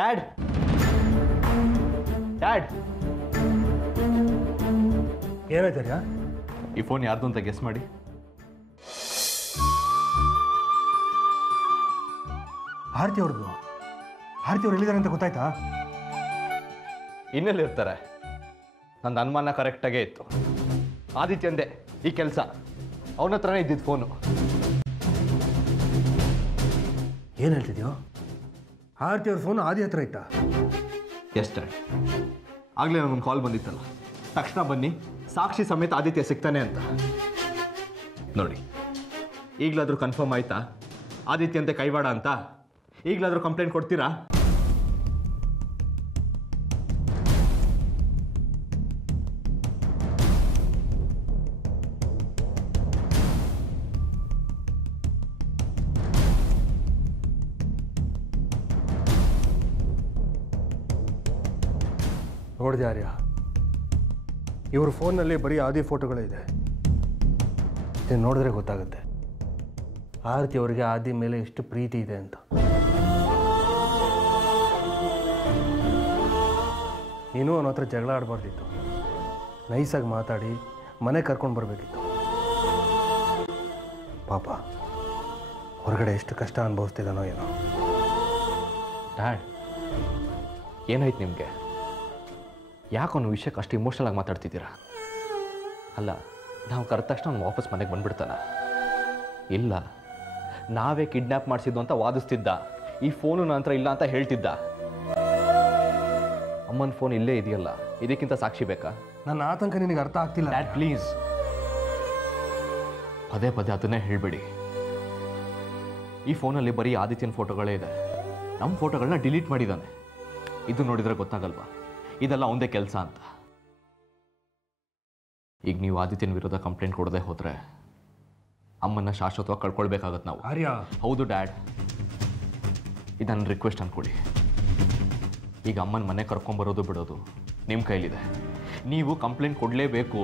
Dad dad ಏನಾಯ್ತಾರ್ಯಾ? ಈ phone ಯಾರ್ದು ಅಂತ ಗೆಸ್ ಮಾಡಿ. ಆರತಿ ಅವ್ರದ್ದು. ಆರತಿ ಅವ್ರು ಎಲ್ಲಿದ್ದಾರೆ ಅಂತ ಗೊತ್ತಾಯ್ತಾ? ಇನ್ನೆಲ್ಲಿರ್ತಾರೆ? ನನ್ನ ಅನುಮಾನ ಕರೆಕ್ಟಾಗೇ ಇತ್ತು. ಆದಿತ್ಯಂದೆ ಈ ಕೆಲಸ, ಅವನ ಹತ್ರನೇ ಇದ್ದಿದ್ದು ಫೋನು. ಏನು ಹೇಳ್ತಿದ್ಯೋ? ಆರತಿ ಅವ್ರ ಫೋನ್ ಆದಿ ಹತ್ರ ಇತ್ತಾ? Yes dad. ಆಗಲೇ ನನಗೊಂದು ಕಾಲ್ ಬಂದಿತ್ತಲ್ಲ, ತಕ್ಷಣ ಬನ್ನಿ ಸಾಕ್ಷಿ ಸಮೇತ ಆದಿತ್ಯ ಸಿಗ್ತಾನೆ ಅಂತ. ನೋಡಿ, ಈಗಲಾದರೂ ಕನ್ಫರ್ಮ್ ಆಯ್ತಾ ಆದಿತ್ಯ ಅಂತೆ ಕೈವಾಡ ಅಂತ? ಈಗಲಾದರೂ ಕಂಪ್ಲೇಂಟ್ ಕೊಡ್ತೀರಾ? ನೋಡಿದೆ ಆರ್ಯ, ಇವ್ರ ಫೋನ್ನಲ್ಲಿ ಬರೀ ಆದಿ ಫೋಟೋಗಳೇ ಇದೆ. ಇದನ್ನು ನೋಡಿದ್ರೆ ಗೊತ್ತಾಗುತ್ತೆ ಆರತಿ ಅವರಿಗೆ ಆದಿ ಮೇಲೆ ಎಷ್ಟು ಪ್ರೀತಿ ಇದೆ ಅಂತ. ನೀನು ಅವನ ಹತ್ರ ಜಗಳ ಆಡಬಾರ್ದಿತ್ತು. ನೈಸಾಗಿ ಮಾತಾಡಿ ಮನೆ ಕರ್ಕೊಂಡು ಬರಬೇಕಿತ್ತು. ಪಾಪ ಹೊರಗಡೆ ಎಷ್ಟು ಕಷ್ಟ ಅನುಭವಿಸ್ತಿದ್ದಾನೋ ಏನೋ. ಡ್ಯಾಡ್, ಏನಾಯ್ತು ನಿಮಗೆ? ಯಾಕೊನ್ನು ವಿಷಯಕ್ಕೆ ಅಷ್ಟು ಇಮೋಷ್ನಲ್ ಆಗಿ ಮಾತಾಡ್ತಿದ್ದೀರಾ? ಅಲ್ಲ, ನಾವು ಕರೆದ ತಕ್ಷಣ ಅವ್ನು ವಾಪಸ್ ಮನೆಗೆ ಬಂದುಬಿಡ್ತಾನ? ಇಲ್ಲ, ನಾವೇ ಕಿಡ್ನ್ಯಾಪ್ ಮಾಡಿಸಿದ್ದು ಅಂತ ವಾದಿಸ್ತಿದ್ದ. ಈ ಫೋನು ನಂತರ ಇಲ್ಲ ಅಂತ ಹೇಳ್ತಿದ್ದ. ಅಮ್ಮನ ಫೋನ್ ಇಲ್ಲೇ ಇದೆಯಲ್ಲ, ಇದಕ್ಕಿಂತ ಸಾಕ್ಷಿ ಬೇಕಾ? ನನ್ನ ಆತಂಕ ನಿನಗೆ ಅರ್ಥ ಆಗ್ತಿಲ್ಲ. ಡ್ಯಾಡ್ ಪ್ಲೀಸ್, ಪದೇ ಪದೇ ಅದನ್ನೇ ಹೇಳಬೇಡಿ. ಈ ಫೋನಲ್ಲಿ ಬರೀ ಆದಿತ್ಯನ ಫೋಟೋಗಳೇ ಇದೆ. ನಮ್ಮ ಫೋಟೋಗಳನ್ನ ಡಿಲೀಟ್ ಮಾಡಿದ್ದಾನೆ. ಇದು ನೋಡಿದರೆ ಗೊತ್ತಾಗಲ್ವಾ ಇದೆಲ್ಲ ಒಂದೇ ಕೆಲಸ ಅಂತ? ಈಗ ನೀವು ಆದಿತ್ಯನ ವಿರುದ್ಧ ಕಂಪ್ಲೇಂಟ್ ಕೊಡದೆ ಹೋದರೆ ಅಮ್ಮನ್ನ ಶಾಶ್ವತವಾಗಿ ಕಳ್ಕೊಳ್ಬೇಕಾಗತ್ತೆ ನಾವು. ಆರ್ಯ, ಹೌದು ಡ್ಯಾಡ್, ಇದು ನನ್ನ ರಿಕ್ವೆಸ್ಟ್ ಅಂದ್ಕೊಳ್ಳಿ. ಈಗ ಅಮ್ಮನ ಮನೆ ಕರ್ಕೊಂಬರೋದು ಬಿಡೋದು ನಿಮ್ಮ ಕೈಲಿದೆ. ನೀವು ಕಂಪ್ಲೇಂಟ್ ಕೊಡಲೇಬೇಕು.